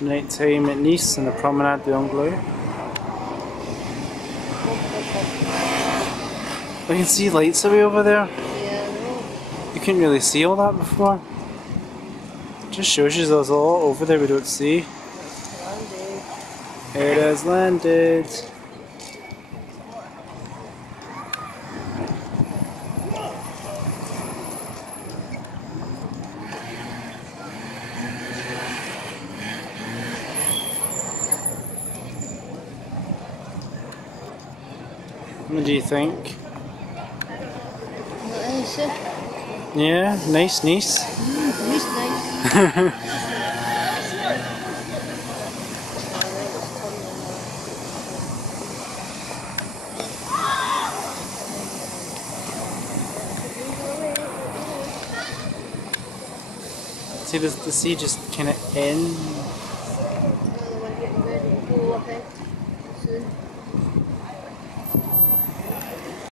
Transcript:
Night time at Nice and the Promenade d'Anglais. I can see lights away over there. Yeah, I know. You couldn't really see all that before. Just shows you there's a lot over there we don't see. Landed. It has landed. What do you think? Nice, eh? Yeah, nice. Nice. See, does the sea just kind of end? Another one getting ready to go, I think, soon.